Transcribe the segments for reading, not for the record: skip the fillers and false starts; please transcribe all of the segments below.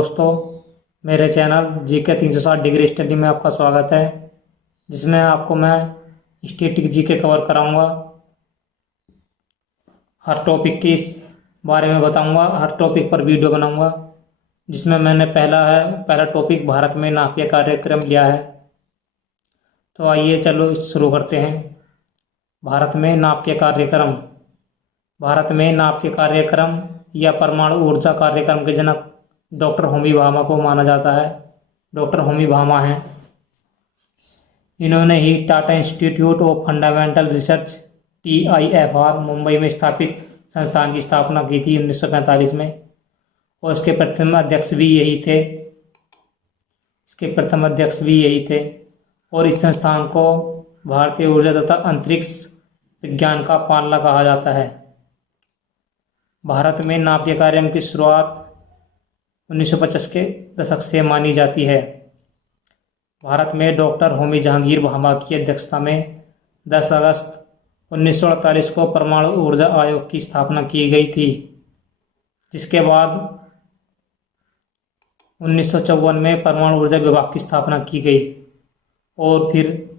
दोस्तों, मेरे channel GK 360 degree study में आपका स्वागत है, जिसमें आपको मैं स्टैटिक जीके कवर कराऊंगा। हर टॉपिक की इस बारे में बताऊंगा, हर टॉपिक पर वीडियो बनाऊंगा। जिसमें मैंने पहला टॉपिक भारत में नाभिकीय कार्यक्रम लिया है। तो आइए चलो शुरू करते हैं। भारत में नाभिकीय कार्यक्रम। भारत में नाभिकीय कार्यक्रम या परमाणु ऊर्जा कार्यक्रम के जनक डॉक्टर होमी भाभा को माना जाता है। डॉक्टर होमी भाभा हैं। इन्होंने ही Tata institute of fundamental research TIFR Mumbai में स्थापित संस्थान की स्थापना की थी 1945 में, और इसके प्रथम अध्यक्ष भी यही थे। और इस संस्थान को भारतीय ऊर्जा तथा अंतरिक्ष विज्ञान का पालना कहा जाता है। भारत में नाभिकीय कार्यक्रम की शुरुआत 1950 के दशक से मानी जाती है। भारत में डॉक्टर होमी जहांगीर भाभा की अध्यक्षता में 10 अगस्त 1948 को परमाणु ऊर्जा आयोग की स्थापना की गई थी, जिसके बाद 1954 में परमाणु ऊर्जा विभाग की स्थापना की गई, और फिर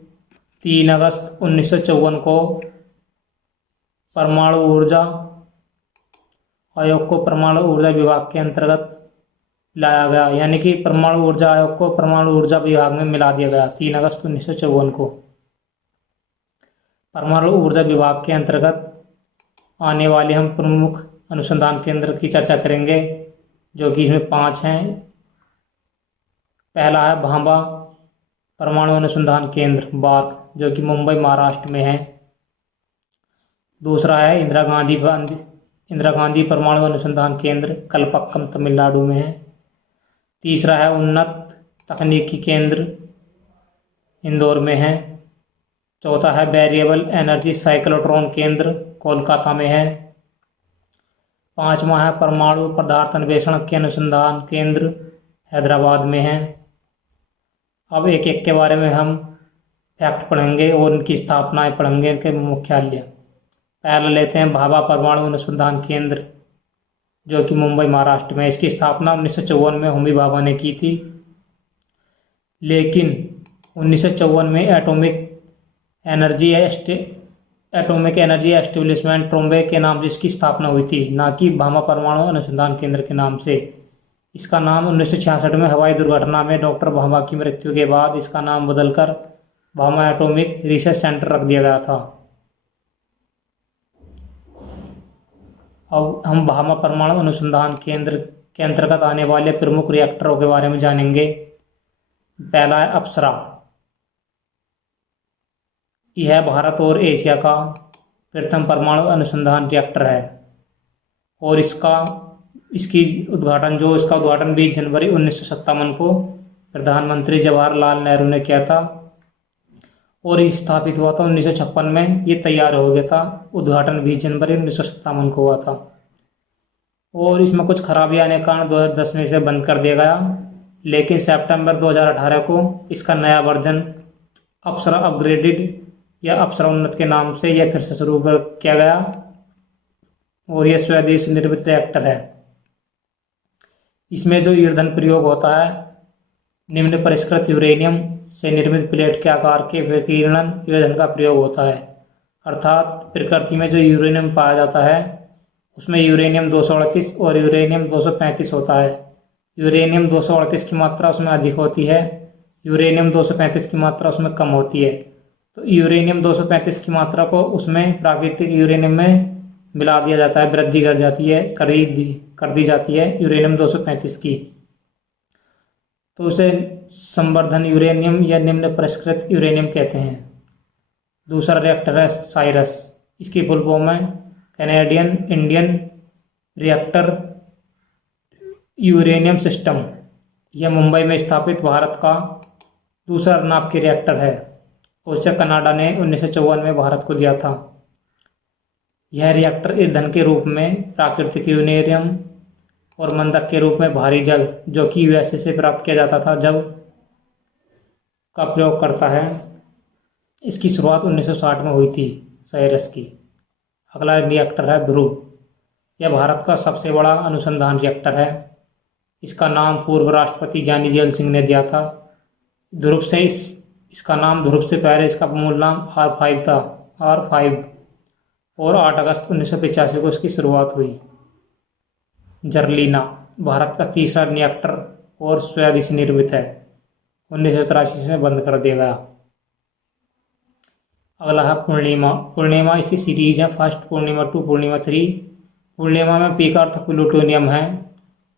3 अगस्त 1954 को परमाणु ऊर्जा आयोग को परमाणु ऊर्जा विभाग के अंतर्गत लाया गया, यानी कि परमाणु ऊर्जा आयोग को परमाणु ऊर्जा विभाग में मिला दिया गया 3 अगस्त 1954 को। परमाणु ऊर्जा विभाग के अंतर्गत आने वाले हम प्रमुख अनुसंधान केंद्र की चर्चा करेंगे, जो कि इसमें 5 हैं। पहला है भाभा परमाणु अनुसंधान केंद्र BARC, जो कि मुंबई महाराष्ट्र में है। दूसरा है इंदिरा गांधी परमाणु अनुसंधान केंद्र कलपक्कम तमिलनाडु में है। तीसरा है उन्नत तकनीकी केंद्र इंदौर में है। चौथा है वेरिएबल एनर्जी साइक्लोट्रॉन केंद्र कोलकाता में है। पांचवा है परमाणु पदार्थ अन्वेषण के अनुसंधान केंद्र हैदराबाद में है। अब एक एक के बारे में हम फैक्ट पढ़ेंगे और उनकी स्थापनाएं पढ़ेंगे, इनके मुख्यालय। पहला लेते हैं भाभा परमाणु अनुसंधान केंद्र, जो कि मुंबई महाराष्ट्र में। इसकी स्थापना 1954 में होमी भाभा ने की थी, लेकिन 1954 में एटॉमिक एनर्जी एस्टेब्लिशमेंट ट्रोम्बे के नाम से इसकी स्थापना हुई थी, ना कि भाभा परमाणु अनुसंधान केंद्र के नाम से। इसका नाम 1966 में हवाई दुर्घटना में डॉक्टर भाभा की मृत्यु के बाद इसका नाम बदलकर भाभा एटॉमिक रिसर्च सेंटर रख दिया गया था। अब हम भाभा परमाणु अनुसंधान केंद्र के अंतर्गत आने वाले प्रमुख रिएक्टरों के बारे में जानेंगे। पहला है अप्सरा। यह भारत और एशिया का प्रथम परमाणु अनुसंधान रिएक्टर है, और इसका उद्घाटन 20 जनवरी 1957 को प्रधानमंत्री जवाहरलाल नेहरू ने किया था, और ये स्थापित हुआ था 1956 में। ये तैयार हो गया था। उद्घाटन 20 जनवरी 1957 को हुआ था, और इसमें कुछ खराबी आने के कारण 2010 में इसे बंद कर दिया गया। लेकिन सितंबर 2018 को इसका नया वर्जन अप्सरा अपग्रेडेड या अप्सरा उन्नत के नाम से यह फिर से शुरू किया गया, और यह स्वदेश निर्मित रिएक्टर है। इसमें जो ईंधन प्रयोग होता है, निम्न परिष्कृत यूरेनियम से निर्मित प्लेट के आकार के विकिरण ईंधन का प्रयोग होता है। अर्थात प्रकृति में जो यूरेनियम पाया जाता है, उसमें यूरेनियम 238 और यूरेनियम 235 होता है। यूरेनियम 238 की मात्रा उसमें अधिक होती है, यूरेनियम 235 की मात्रा उसमें कम होती है। तो यूरेनियम 235 की मात्रा को उसमें प्राकृतिक यूरेनियम में मिला दिया जाता है, वृद्धि कर दी जाती है यूरेनियम 235 की। तो उसे संवर्धन यूरेनियम या निम्न परिष्कृत यूरेनियम कहते हैं। दूसरा रिएक्टर है साइरस। इसकी फुल फॉर्म है Canadian Indian reactor uranium system. यह मुंबई में स्थापित भारत का दूसरा नाभिकीय रिएक्टर है, और इसे कनाडा ने 1954 में भारत को दिया था। यह रिएक्टर ईंधन के रूप में प्राकृतिक यूरेनियम और मंदक के रूप में भारी जल, जो कि USA से प्राप्त किया जाता था, जब का प्रयोग करता है। इसकी शुरुआत 1960 में हुई थी साइरस की। अगला रिएक्टर है ध्रुव। यह भारत का सबसे बड़ा अनुसंधान रिएक्टर है। इसका नाम पूर्व राष्ट्रपति ज्ञानी जैल सिंह ने दिया था। ध्रुव से इसका नाम ध्रुव से पहले इसका मूल नाम R5 था, R5। और 8 अगस्त 1985 को इसकी शुरुआत हुई। जर्लिना भारत का तीसरा रिएक्टर और स्वदेशी निर्मित है। 1983 में बंद कर दिया गया। अगला है पूर्णिमा। पूर्णिमा इसी सीरीज है, फर्स्ट पूर्णिमा 2, पूर्णिमा 3। पूर्णिमा में पी का अर्थ प्लूटोनियम है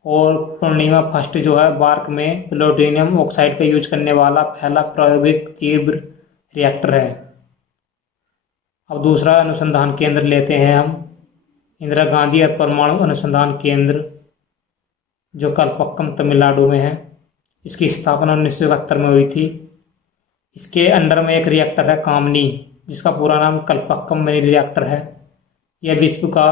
और पूर्णिमा फर्स्ट जो है बार्क में प्लूटोनियम ऑक्साइड का यूज करने वाला पहला प्रायोगिक तीव्र रिएक्टर है। अब दूसरा अनुसंधान केंद्र लेते हैं हम, इंदिरा गांधी परमाणु अनुसंधान केंद्र, जो कलपक्कम तमिलनाडु में है। इसकी स्थापना 1971 में हुई थी। इसके अंडर में एक रिएक्टर है कामनी, जिसका पूरा नाम कलपक्कम मिनी रिएक्टर है। यह विश्व का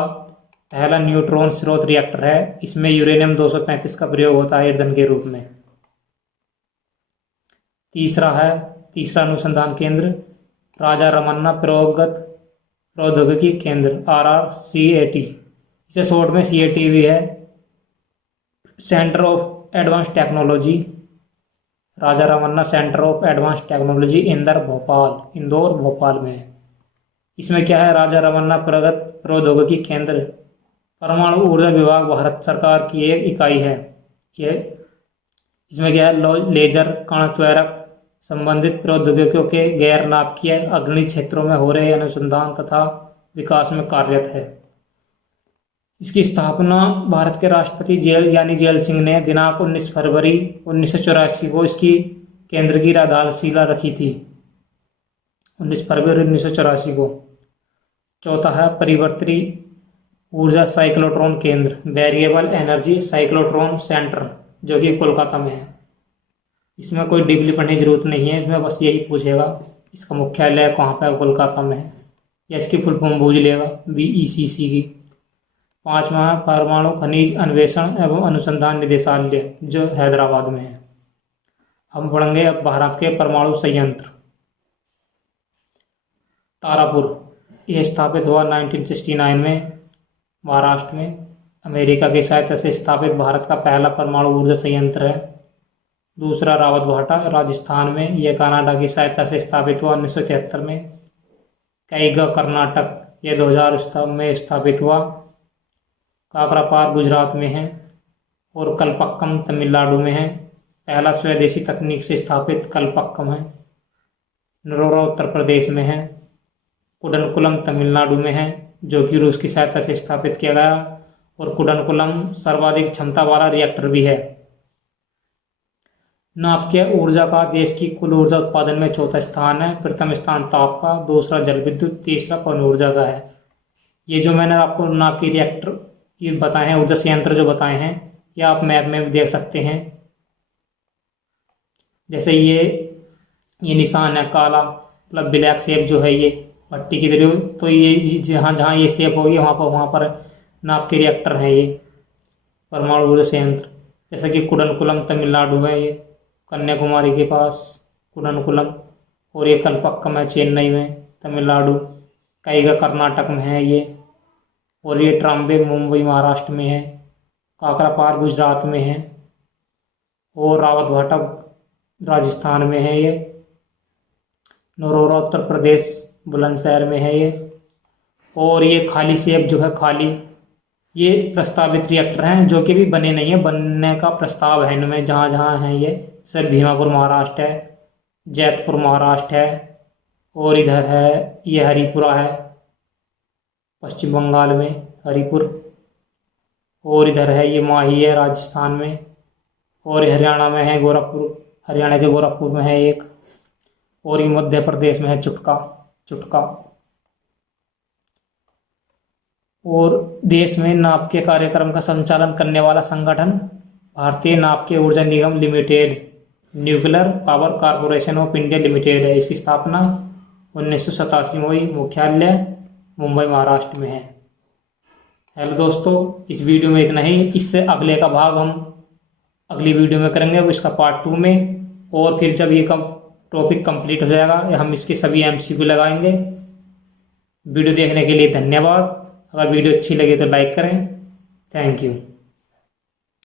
पहला न्यूट्रॉन स्रोत रिएक्टर है। इसमें यूरेनियम 235 का प्रयोग होता है ईंधन के रूप में। तीसरा अनुसंधान केंद्र राजा रमन्ना प्रौद्योगिकी केंद्र, RRCAT। इसे शॉर्ट में CAT भी है। Centre of advance technology, Raja Ramanna centre of advance technology Indore Bhopal में है। इसमें क्या है, राजा रमन्ना प्रौद्योगिकी केंद्र परमाणु ऊर्जा विभाग भारत सरकार की एक इकाई है। इसमें क्या है, लेजर कण त्वरक संबंधित प्रौद्योगिकियों के गैर नाभिकीय अग्नि क्षेत्रों में हो रहे अनुसंधान तथा विकास में कार्यरत है। इसकी स्थापना भारत के राष्ट्रपति ज्ञानी जैल सिंह ने दिनांक 19 फरवरी 1984 को इसकी केंद्र की आधारशिला रखी थी, 19 फरवरी 1984 को। चौथा है परिवर्ती ऊर्जा साइक्लोट्रॉन केंद्र, वेरिएबल एनर्जी साइक्लोट्रॉन सेंटर, जो कि कोलकाता में है। इसमें कोई डिग्री पढ़ने की जरूरत नहीं है, इसमें बस यही पूछेगा इसका मुख्यालय कहाँ पर है, कोलकाता में है, या इसकी फुल फॉर्म पूछ लेगा BECC की। 5वां है परमाणु खनिज अन्वेषण एवं अनुसंधान निदेशालय, जो हैदराबाद में है। हम पढ़ेंगे अब भारत के परमाणु संयंत्र। तारापुर, यह स्थापित हुआ 1969 में महाराष्ट्र में। अमेरिका की सहायता से स्थापित भारत का पहला परमाणु ऊर्जा संयंत्र है। दूसरा रावतभाटा, राजस्थान में, यह कनाडा की सहायता से स्थापित हुआ 1973 में। कैगा कर्नाटक, यह 2000 में स्थापित हुआ। काकरापार गुजरात में है और कलपक्कम तमिलनाडु में है। पहला स्वदेशी तकनीक से स्थापित कलपक्कम है। नरोरा उत्तर प्रदेश में है। कुडनकुलम तमिलनाडु में है, जो कि रूस की सहायता से स्थापित किया गया, और कुडनकुलम सर्वाधिक क्षमता वाला रिएक्टर भी है। नाभिकीय ऊर्जा का देश की कुल ऊर्जा उत्पादन में चौथा स्थान है। प्रथम स्थान ताप का, दूसरा जल विद्युत, तीसरा पवन ऊर्जा का है। ये जो मैंने आपको नाभिकीय रिएक्टर ये बताए हैं, ऊर्जा संयंत्र जो बताए हैं, ये आप मैप में भी देख सकते हैं। जैसे ये निशान है काला, मतलब ब्लैक शेप जो है ये भट्टी की तरह, तो ये जहाँ जहाँ ये शेप होगी वहाँ पर नाभिकीय रिएक्टर हैं ये परमाणु ऊर्जा संयंत्र। जैसे कि कुडनकुलम तमिलनाडु है, ये कन्याकुमारी के पास कुडनकुलम, और ये कलपक्कम है चेन्नई में तमिलनाडु। कैगा कर्नाटक में है ये, और ये ट्राम्बे मुंबई महाराष्ट्र में है। काकरापार गुजरात में है, और रावतभाटा राजस्थान में है ये। नरोरा उत्तर प्रदेश बुलंदशहर में है ये। और ये खाली शेप जो है खाली, ये प्रस्तावित रिएक्टर हैं जो कि भी बने नहीं है, बनने का प्रस्ताव है इनमें जहाँ जहाँ हैं ये। सर भीमापुर महाराष्ट्र है, जैतपुर महाराष्ट्र है, और इधर है ये हरिपुरा है पश्चिम बंगाल में, हरिपुर, और इधर है ये माही है राजस्थान में, और हरियाणा में है गोरखपुर, हरियाणा के गोरखपुर में है एक, और ये मध्य प्रदेश में है चुटका। और देश में नाभिकीय कार्यक्रम का संचालन करने वाला संगठन भारतीय नाभिकीय ऊर्जा निगम limited, nuclear power corporation of India limited है। इसकी स्थापना 1987 में हुई। मुख्यालय मुंबई महाराष्ट्र में है। हेलो दोस्तों, इस वीडियो में इतना ही। इससे अगले का भाग हम अगली वीडियो में करेंगे, वो इसका पार्ट 2 में। और फिर जब ये टॉपिक कंप्लीट हो जाएगा, हम इसके सभी MCQ लगाएंगे। वीडियो देखने के लिए धन्यवाद। अगर वीडियो अच्छी लगे तो लाइक करें। Thank you.